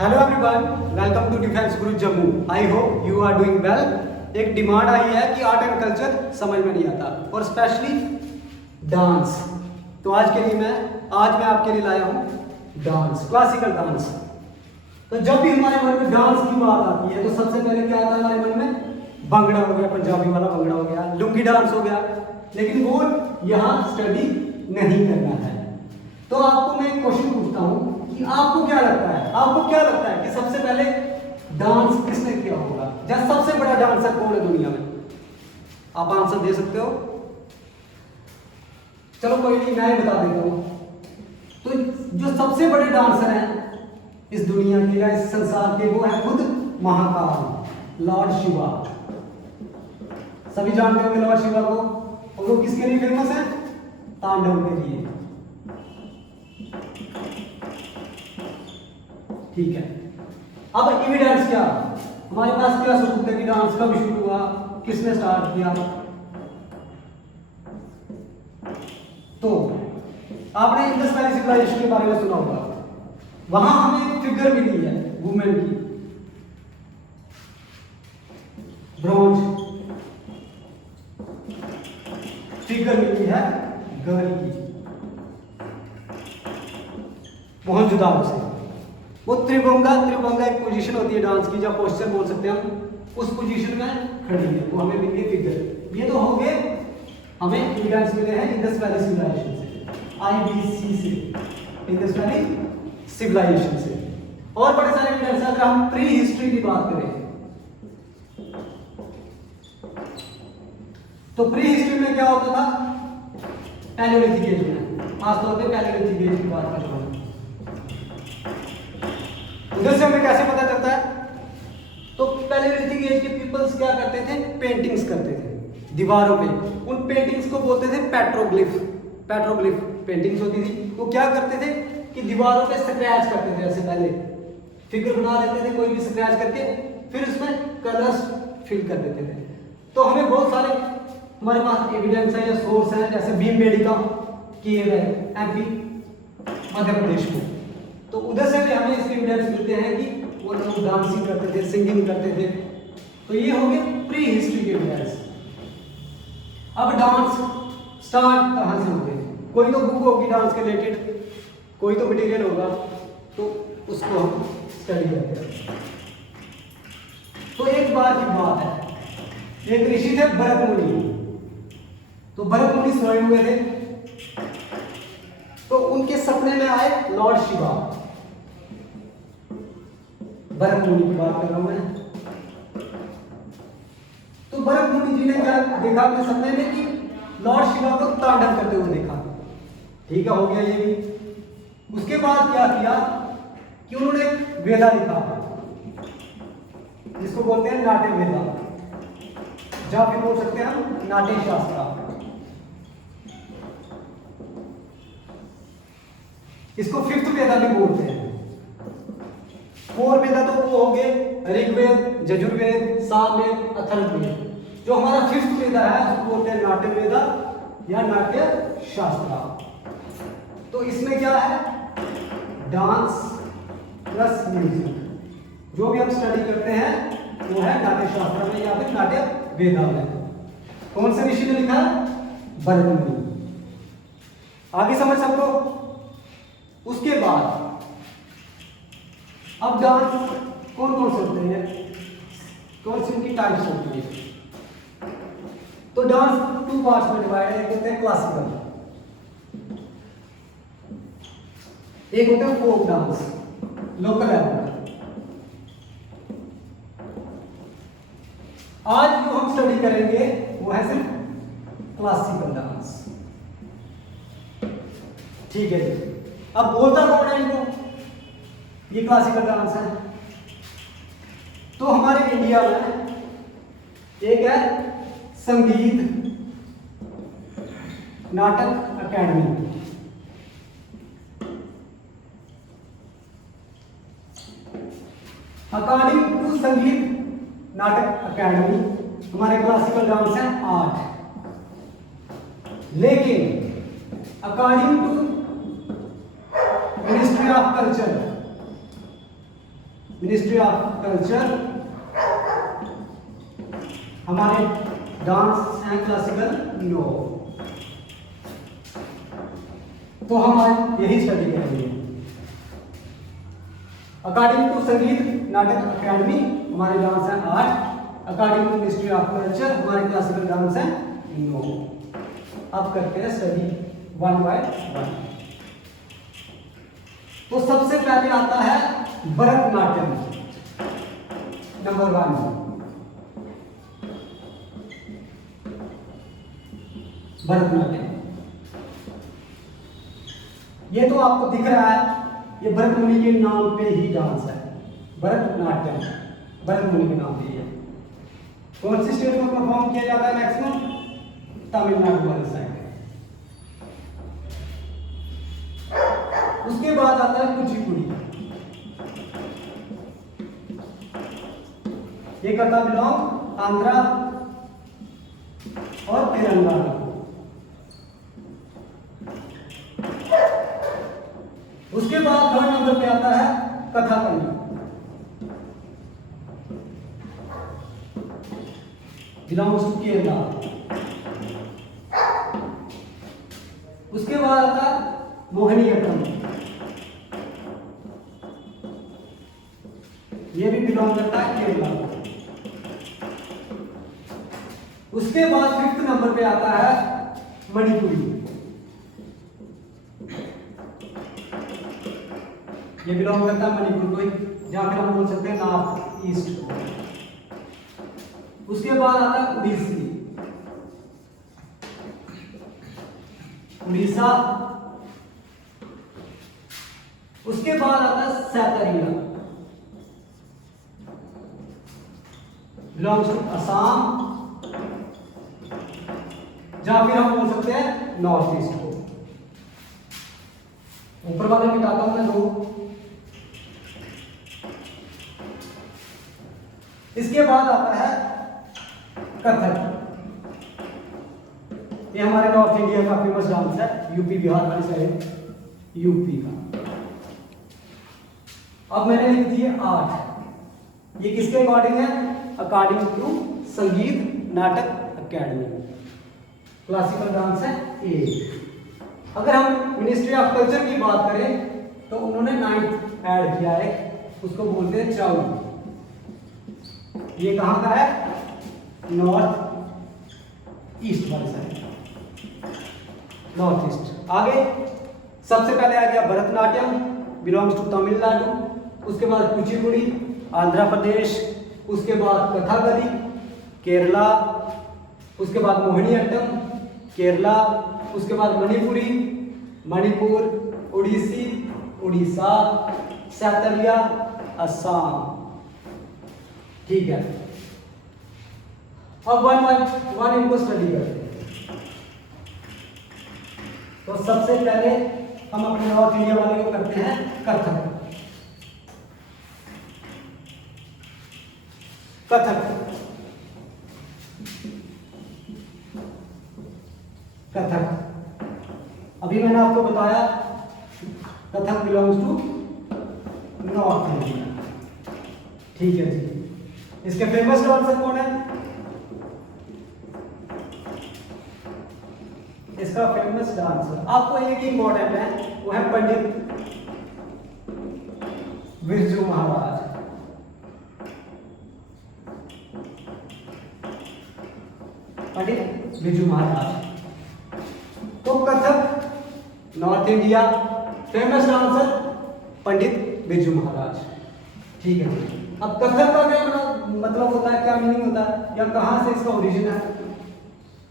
Hello everyone, welcome to defence Guru Jammu. I hope you are doing well. एक demand आई है कि आर्ट एंड कल्चर समझ में नहीं आता और स्पेशली डांस। तो आज मैं आपके लिए लाया हूँ डांस, क्लासिकल डांस। तो जब भी हमारे मन में डांस की बात आती है तो सबसे पहले क्या आता है हमारे मन में? भंगड़ा हो गया, पंजाबी वाला भंगड़ा हो गया, लुंगी डांस हो गया। लेकिन वो यहाँ स्टडी नहीं करना है। तो आपको मैं एक क्वेश्चन पूछता हूँ कि आपको क्या लगता है कि सबसे पहले डांस किसने किया होगा? या सबसे बड़ा डांसर कौन है दुनिया में? आप आंसर दे सकते हो? चलो कोई नहीं, मैं ही बता देता हूँ। तो जो सबसे बड़े डांसर हैं इस दुनिया के या इस संसार के, वो है खुद महाकाल, लॉर्ड शिवा। सभी जानते होंगे लॉर्ड शिवा को। और वो किसके लिए फेमस है? तांडव के लिए। ठीक है, अब एविडेंस क्या? हमारे पास क्या सबूत है कि डांस कब शुरू हुआ, किसने स्टार्ट किया? तो आपने इंडस वैली सिविलाइजेशन के बारे में सुना होगा। वहां हमें एक फिगर मिली है वुमेन की, ब्रोंज फिगर मिली है गर्ल की, मोहनजोदाड़ो से। वो त्रिभंगा एक पोजीशन होती है डांस की, जब पोस्चर बोल सकते हैं हम, उस पोजीशन में खड़ी है, वो हमें मिली फिगर। ये तो हो गए हमें एविडेंस मिले हैं इंडस वैली सिविलाइजेशन से, IBC से, इंडस वैली सिविलाइजेशन से। और बड़े सारे एविडेंस। अगर हम प्री हिस्ट्री की बात करें तो प्री हिस्ट्री में क्या होता था? पैलियोलिथिक एज में, खासतौर पे पैलियोलिथिक एज की बात कर रहा हूं। उधर से हमें कैसे पता चलता है? तो पैलियोलिथिक एज के पीपल्स क्या करते थे? पेंटिंग्स करते थे दीवारों पे। उन पेंटिंग्स को बोलते थे पेट्रोग्लिफ पेंटिंग्स होती थी। वो क्या करते थे कि दीवारों पे स्क्रैच करते थे। ऐसे पहले फिगर बना देते थे, कोई भी स्क्रैच करके, फिर उसमें कलर्स फिल कर देते थे। तो हमें बहुत सारे हमारे पास एविडेंस है या सोर्स है, जैसे भीमबेटका केव है MP मध्य प्रदेश में। तो उधर से भी हमें इसके एविडेंस मिलते हैं कि वो लोग डांसिंग करते थे, सिंगिंग करते थे। तो ये हो गए प्री हिस्ट्री के एविडेंस। अब डांस स्टार्ट कहाँ से हो गए? कोई तो बुक होगी डांस के रिलेटेड, कोई तो मटेरियल होगा, तो उसको हम स्टडी करते हैं। तो एक बार की बात है, एक ऋषि थे भरत मुनि। तो भरत मुनि सोए हुए थे, तो उनके सपने में आए लॉर्ड शिवा। भरत मुनि की बात कर रहा हूं मैं। तो भरत मुनि जी ने क्या देखा अपने सपने में कि लॉर्ड शिवा को तांडव करते हुए देखा। ठीक है, हो गया ये भी। उसके बाद क्या किया कि उन्होंने एक वेदा लिखा, जिसको बोलते हैं नाट्य वेदा, या फिर बोल सकते हैं हम नाट्य शास्त्र। इसको फिफ्थ वेदा भी बोलते हैं। 4 वेदा तो वो हो गए ऋग्वेद, यजुर्वेद, सामवेद, अथर्ववेद। जो हमारा फिफ्थ वेदा है उसको बोलते हैं नाट्य वेदा या नाट्य शास्त्र। तो इसमें क्या है? Dance plus music. जो भी हम स्टडी करते हैं वो है नाट्य शास्त्र में या फिर नाट्य वेदा में। कौन से ऋषि ने लिखा? भरत मुनि। आगे समझ सबको? उसके बाद अब डांस कौन कौन से होते हैं, कौन सी उनकी टाइप्स होती है? तो डांस 2 पार्ट्स में डिवाइड है। एक होते हैं क्लासिकल, एक होता है फोक डांस, लोकल लेवल। आज जो हम स्टडी करेंगे वो है सिर्फ क्लासिकल डांस। ठीक है जी। अब बोलता कौन है इनको? ये क्लासिकल डांस है। तो हमारे इंडिया में एक है संगीत नाटक अकेडमी। अकॉर्डिंग टू संगीत नाटक अकेडमी हमारे क्लासिकल डांस है 8। लेकिन according to ministry of culture ministry of culture, हमारे डांस एंड क्लासिकल नो, तो हम यही स्टडी करेंगे। अकॉर्डिंग टू संगीत नाटक अकेडमी हमारे डांस है 8, according to ministry of culture हमारे क्लासिकल डांस है 9। अब करते हैं स्टडी 1 बाय 1। तो सबसे पहले आता है भरतनाट्यम, नंबर 1। भरतनाट्यम, ये तो आपको दिख रहा है, ये भरत मुनि के नाम पे ही डांस है। भरतनाट्यम भरत मुनि के नाम पे है। कौन सी स्टेट में परफॉर्म किया जाता है मैक्सिमम? तमिलनाडु वाली साइड। उसके बाद आता है कुचिपुड़ी, ये करता बिलोंग आंध्रा और तेलंगाना। उसके बाद 3rd नंबर पे आता है कथकली, बिलोंग्स टू केरला। उसके बाद आता है मोहिनीअट्टम, ये भी बिलोंग करता है केरला। उसके बाद 5th नंबर पे आता है मणिपुरी, ये बिलोंग करता है मणिपुर को, जहां फिर हम बोल सकते हैं नॉर्थ ईस्ट को। उसके बाद आता है उड़ीसी, उड़ीसा। उसके बाद आता है सैतरिया, बिलोंग्स टू असम, जहां फिर हम बोल सकते हैं नॉर्थ ईस्ट को। ऊपर वाले मिटाता हूं मैं 2। इसके बाद आता है कथक, ये हमारे नॉर्थ इंडिया का फेमस डांस है, यूपी बिहार वाली साइड, यूपी का। अब मैंने लिख दिए 8। ये किसके अकॉर्डिंग है? अकॉर्डिंग टू संगीत नाटक अकेडमी, क्लासिकल डांस है 1। अगर हम मिनिस्ट्री ऑफ कल्चर की बात करें तो उन्होंने 9th ऐड किया है, उसको बोलते हैं चाउ। ये कहां का है? नॉर्थ ईस्ट वाली साइड, नॉर्थ ईस्ट। आगे सबसे पहले आ गया भरतनाट्यम, बिलोंग्स टू तमिलनाडु। उसके बाद कुचिपुड़ी, आंध्र प्रदेश। उसके बाद कथकली, केरला। उसके बाद मोहिनीअट्टम, केरला। उसके बाद मणिपुरी, मणिपुर। उड़ीसी, उड़ीसा। सैतरिया, असम। ठीक है, अब 1 बाय 1 इनको स्टडी करते हैं। तो सबसे पहले हम अपने नॉर्थ इंडिया वाले को करते हैं कथक। कथक, कथक, अभी मैंने आपको बताया Kathak belongs to north India. ठीक है जी। इसके फेमस डांसर कौन है? इसका फेमस डांसर आपको एक ही इंपॉर्टेंट है, वो है पंडित बिरजू महाराज। पंडित बिरजू महाराज। तो Kathak north India, famous dancer Pandit Birju Maharaj. ठीक है। अब कथक का क्या मतलब होता है, क्या मीनिंग होता है, या कहां से इसका ओरिजिन है?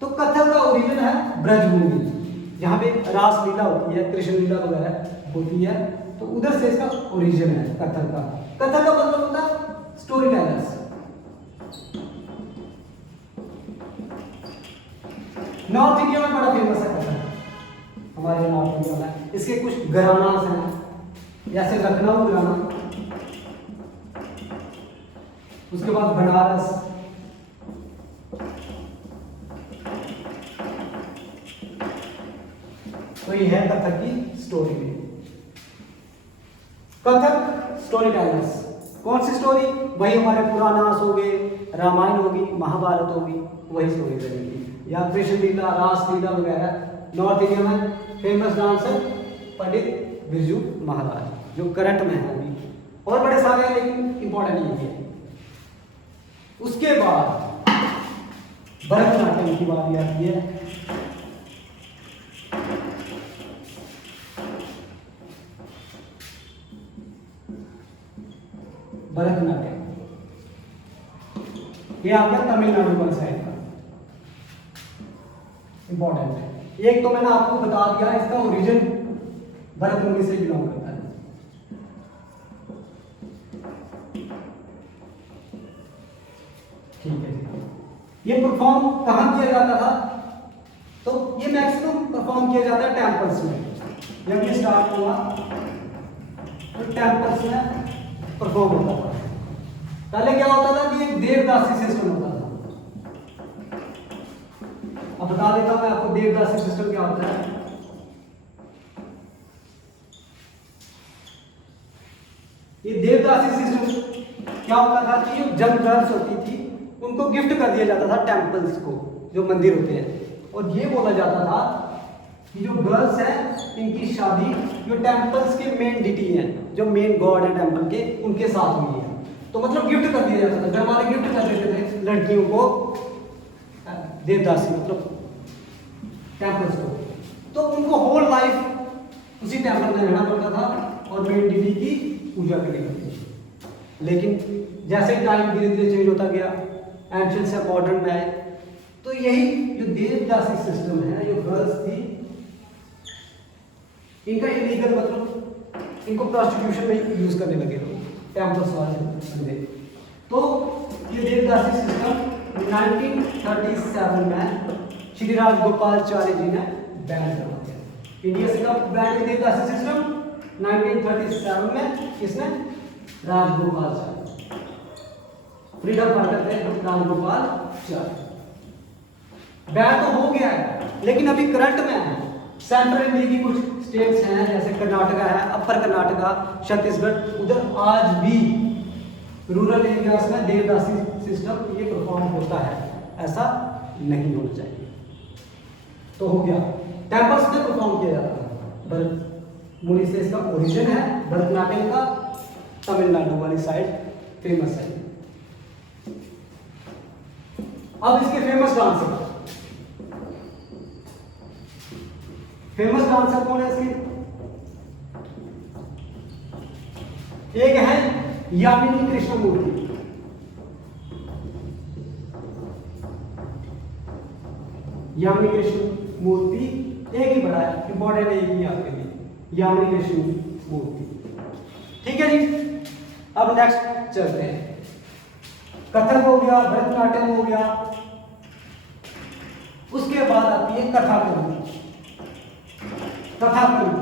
तो कथक का ओरिजिन है ब्रजभूमि, जहां पे रास लीला होती है, कृष्ण लीला वगैरह होती है, तो उधर से इसका ओरिजिन है कथक का। कथक का मतलब होता है स्टोरी टेलर्स। नॉर्थ इंडिया में बड़ा फेमस है कथक, हमारे नॉर्थ इंडिया में। इसके कुछ घराना हैं, जैसे लखनऊ घराना, उसके बाद बनारस, तो ये है कथक की स्टोरी में। कथक स्टोरी टेलर्स, कौन सी स्टोरी? वही हमारे पुराणास हो गए, रामायण होगी, महाभारत होगी, वही स्टोरी रहेगी। या कृष्ण लीला, रास लीला वगैरह। नॉर्थ इंडिया में फेमस डांसर पंडित बिरजू महाराज, जो करंट में है अभी, और बड़े सारे हैं लेकिन इंपॉर्टेंट नहीं है। उसके बाद भरतनाट्यम की बारी आती है। भरतनाट्यम ये आ गया तमिलनाडु वाली साइड का, इंपॉर्टेंट है। एक तो मैंने आपको बता दिया, इसका ओरिजिन भरत मुनि से बिलोंग करता है। ठीक है जी। ये परफॉर्म कहाँ किया जाता था? तो ये मैक्सिमम परफॉर्म किया जाता है टेम्पल्स में। जब ये स्टार्ट हुआ तो टेम्पल्स में परफॉर्म होता था। पहले क्या होता था कि एक देवदासी सिस्टम होता था। अब बता देता हूं मैं आपको देवदासी सिस्टम क्या होता है। ये देवदासी सिस्टम क्या होता था कि जो जब गर्ल्स होती थी उनको गिफ्ट कर दिया जाता था टेम्पल्स को, जो मंदिर होते हैं, और ये बोला जाता था कि जो गर्ल्स हैं इनकी शादी जो टेम्पल्स के मेन डिटी हैं, जो मेन गॉड है टेम्पल के, उनके साथ हुई है। तो मतलब गिफ्ट कर दिया जाता था। जब हमारे गिफ्ट कर देते थे लड़कियों को देवदासी मतलब टेम्पल्स को, तो उनको होल लाइफ उसी टेम्पल में रहना पड़ता था और मेन डिटी की पूजा करनी पड़ती थी। लेकिन जैसे ही टाइम धीरे धीरे चेंज होता गया, एंशिएंट से मॉडर्न में आए, तो यही जो देवदासी सिस्टम है, जो गर्ल्स थी इनका इलीगल मतलब इनको प्रोस्टिट्यूशन में यूज करने लगे लोग, टेम्पल्स वाले बंदे। तो ये देवदासी सिस्टम 1937 में श्री राजगोपालाचारी जी ने बैन कर दिया। इंडिया से कब बैन किया देवदासी सिस्टम? 1937 में। किसने? राजगोपालाचारी, फ्रीडम फाइटर थे राजगोपालाचारी। बैन तो हो गया है लेकिन अभी करंट में है। सेंट्रल इंडिया की कुछ स्टेट्स हैं जैसे कर्नाटका है, अपर कर्नाटका, छत्तीसगढ़, उधर आज भी रूरल एरियाज में देवदासी सिस्टम ये परफॉर्म होता है। ऐसा नहीं होना चाहिए। तो हो गया, टेम्पल्स में परफॉर्म किया जाता है। भरत मुनि से इसका ओरिजिन है। भरतनाट्यम का तमिलनाडु वाली साइड फेमस है। अब इसके फेमस डांसर कौन है इसके? एक है यामिनी कृष्णमूर्ति। यामिनी कृष्णमूर्ति एक ही बड़ा है, इंपॉर्टेंट एक ही आपके लिए, यामिनी कृष्णमूर्ति। ठीक है जी। अब नेक्स्ट चलते हैं। कथक हो गया, भरतनाट्यम हो गया, उसके बाद आती है कथाकली। कथाकली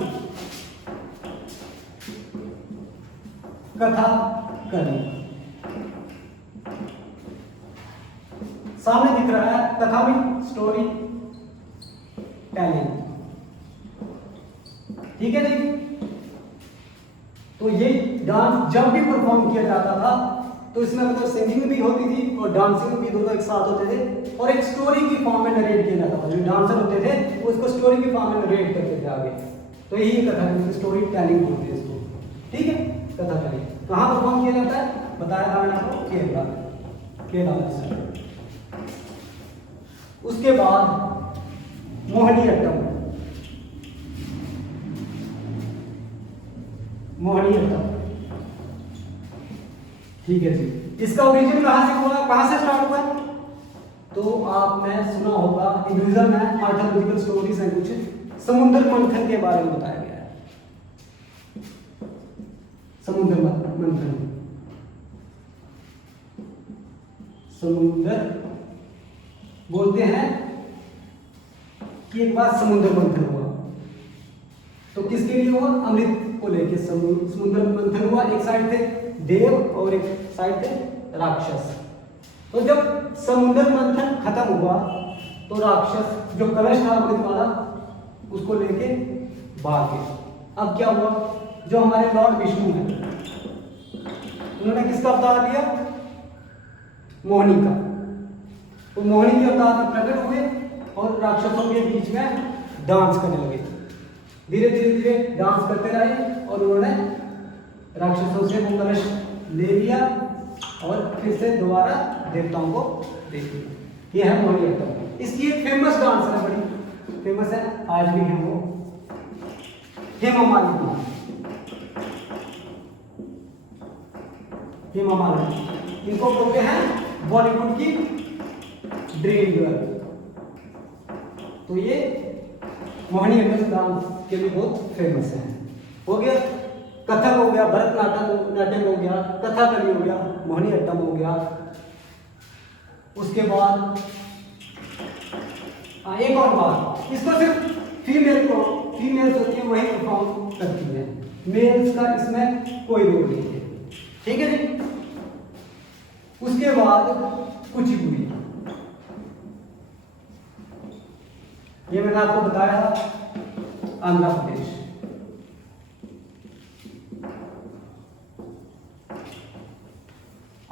सामने दिख रहा है कथा में स्टोरी टेलिंग। ठीक है जी। तो ये डांस जब भी परफॉर्म किया जाता था तो इसमें मतलब सिंगिंग भी होती थी और डांसिंग भी, दोनों एक साथ होते थे और एक स्टोरी की फॉर्म में नरेट किया जाता था। जो डांसर होते थे वो इसको स्टोरी की फॉर्म में नरेट करते थे आगे। तो यही कथा स्टोरी टेलिंग बोलते हैं इसको। ठीक है, कथा टेलिंग कहाँ परफॉर्म किया जाता है? बताया था मैंने आपको, केरला में। उसके बाद मोहिनीअट्टम। ठीक है जी। इसका ओरिजिन कहां से हुआ, कहां से स्टार्ट हुआ? तो आपने सुना होगा हिंदुइज्म में माइथोलॉजिकल स्टोरीज हैं, कुछ समुद्र मंथन के बारे में बताया गया है। समुद्र मंथन, समुद्र बोलते हैं कि एक बार समुद्र मंथन हुआ। तो किसके लिए हुआ? अमृत को लेके समुद्र मंथन हुआ। एक साइड थे देव और एक साइड थे राक्षस। तो जब समुद्र मंथन खत्म हुआ तो राक्षस जो कलश था अमृत वाला उसको लेके भाग गए। अब क्या हुआ? जो हमारे लॉर्ड विष्णु हैं उन्होंने किसका अवतार लिया? मोहिनी का। तो मोहिनी के अवतार में प्रकट हुए और राक्षसों के बीच में डांस करने लगे। धीरे धीरे धीरे डांस करते रहे और उन्होंने राक्षसों से वो कलश ले लिया और फिर से दोबारा देवताओं को दे दिया। ये है मोहिनीअट्टम। इसकी एक फेमस डांस है, बड़ी फेमस है, आज भी है वो, हेमा मालिनी। हेमा मालिनी इनको बोलते हैं बॉलीवुड की ड्रीम गर्ल। तो ये मोहिनीअट्टम डांस के लिए बहुत फेमस है। हो गया कथक, हो गया भरतनाट्यम, हो गया कथकली, हो गया मोहिनीअट्टम, हो गया। उसके बाद एक और बात, इसको सिर्फ फीमेल्स होती है वही परफॉर्म करती है, मेल्स का इसमें कोई रोल नहीं है। ठीक है जी। उसके बाद कुचिपुड़ी, ये मैंने आपको बताया आंध्र प्रदेश।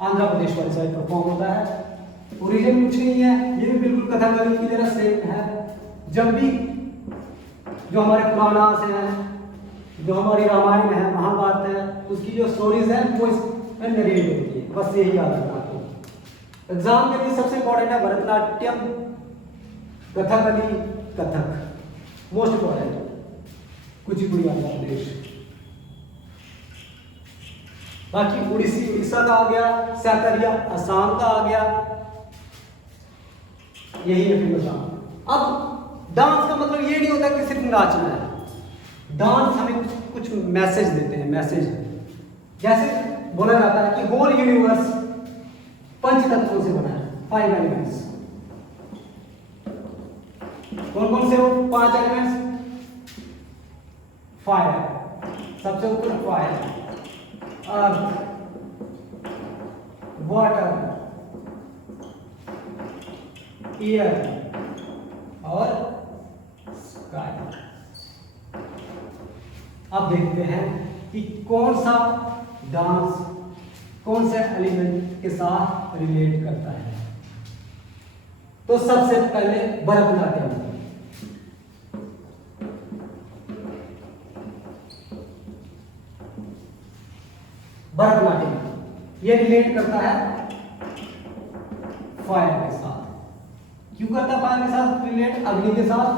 आंध्र प्रदेश वाली साइड परफॉर्म होता है। ओरिजिन कुछ नहीं है, ये भी बिल्कुल कथकली की तरह सेम है। जब भी जो हमारे पुराणास हैं, जो हमारी रामायण है, महाभारत है, उसकी जो स्टोरीज हैं वो इसमें नरेट होती है। बस यही याद रखना आपको। एग्जाम के लिए सबसे इंपॉर्टेंट है भरतनाट्यम, कथकली, कथक मोस्ट इंपॉर्टेंट, कुचिपुड़ी आंध्र प्रदेश। बाकी उड़ीसा का आ गया, सैकरिया असम का आ गया, यही है फेमस डांस। अब डांस का मतलब ये नहीं होता कि सिर्फ नाचना है। डांस हमें कुछ मैसेज देते हैं, मैसेज। जैसे बोला जाता है कि होल यूनिवर्स पंच तत्वों से बना है, 5 एलिमेंट्स। कौन कौन से हो 5 एलिमेंट्स? फायर, सबसे ऊपर फायर, अर्थ, वाटर, एयर और स्काई। अब देखते हैं कि कौन सा डांस कौन से एलिमेंट के साथ रिलेट करता है। तो सबसे पहले भरतनाट्यम। भरतनाट्यम ये रिलेट करता है फायर के साथ। क्यों करता है फायर के साथ रिलेट? अग्नि के साथ।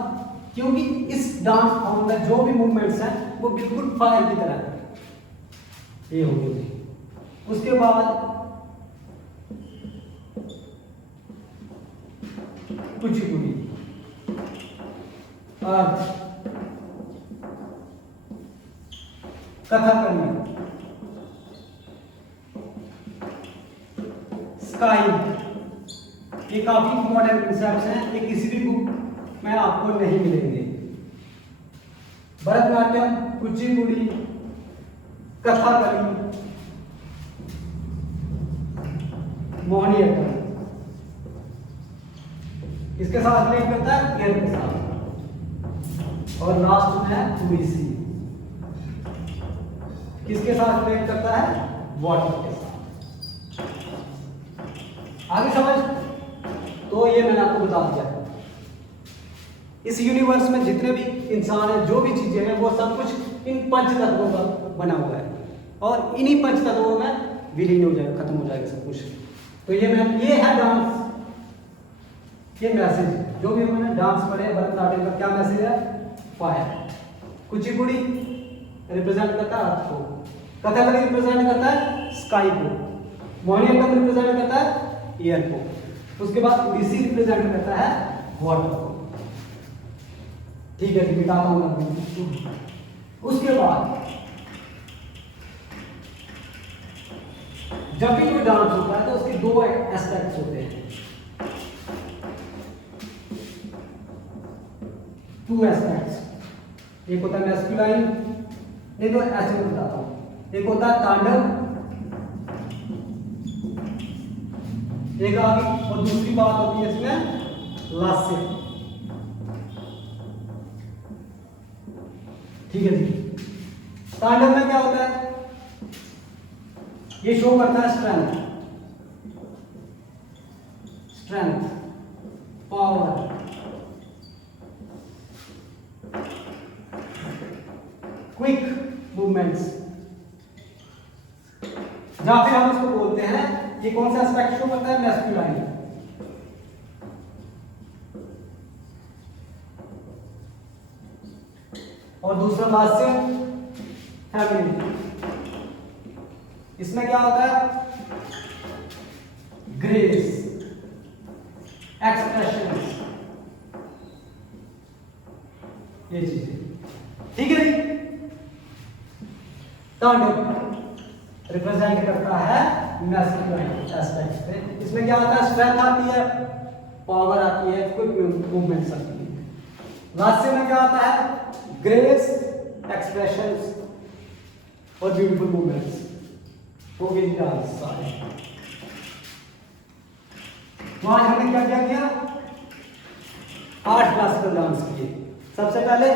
क्योंकि इस डांस फॉर्म में जो भी मूवमेंट्स हैं वो बिल्कुल फायर की तरह है। ये हो गई। उसके बाद कुचिपुड़ी, कथकली, स्काई। ये काफी इंपॉर्टेंट कंसेप्ट्स हैं, ये किसी भी बुक में आपको नहीं मिलेंगे। भरतनाट्यम, कुचिपुड़ी, कथकली, मोहिनीअट्टम। इसके साथ रिलेट करता है एयर के साथ। और लास्ट में है उड़ीसी, किसके साथ रिलेट करता है? वाटर के साथ। आगे समझ? तो ये मैंने आपको बता दिया। इस यूनिवर्स में जितने भी इंसान हैं, जो भी चीजें हैं, वो सब कुछ इन पंच तत्वों का बना हुआ है और इन्हीं पंच तत्वों में विलीन हो जाएगा, खत्म हो जाएगा सब कुछ। तो ये है डांस, ये मैसेज जो भी हमने डांस पढ़े भरतनाट्यम का, क्या मैसेज है? फायर। कुचिपुड़ी रिप्रेजेंट करता है अर्थ को, कथकली रिप्रेजेंट करता है स्काई को, मोहिनीअट्टम रिप्रेजेंट करता है एयर को, उसके बाद उड़ीसी रिप्रेजेंट करता है वाटर को। ठीक है, मिटाता हूं मैं। उसके बाद जब भी कोई डांस होता है तो उसके दो एस्पेक्ट्स होते हैं, 2 एस्पेक्ट्स। एक होता है मैस्कुलाइन, नहीं तो ऐसे में बताता हूं। एक होता है तांडव, एक आ गई, और दूसरी बात होती है इसमें लास्य। ठीक है जी। तांडव में क्या होता है? ये शो करता है strength, strength, power, quick movements, या फिर हम इसको बोलते हैं, ये कौन सा एस्पेक्ट शो करता है? मैस्कुलाइन। और दूसरा लास्य फेमिनिन। इसमें क्या होता है? ग्रेस, एक्सप्रेशंस, ये चीजें, ठीक है जी। रिप्रेजेंट करता है मैस्कुलाइन एस्पेक्ट पे। इसमें क्या होता है? स्ट्रेंथ आती है, पावर आती है, क्विक मूवमेंट्स आती है। लास्ट में क्या आता है? ग्रेस, एक्सप्रेशंस और ब्यूटीफुल मूवमेंट्स। हो गई डांस सारे। तो आज हमने क्या क्या किया? 8 क्लासिकल डांस किए। सबसे पहले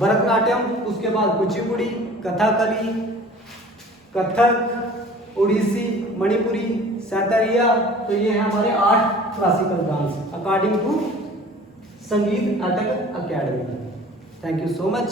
भरतनाट्यम, उसके बाद कुचिपुड़ी, कथकली, कथक, ओडिसी, मणिपुरी, सैतरिया। तो ये है हमारे 8 क्लासिकल डांस अकॉर्डिंग टू संगीत नाटक academy. Thank you so much.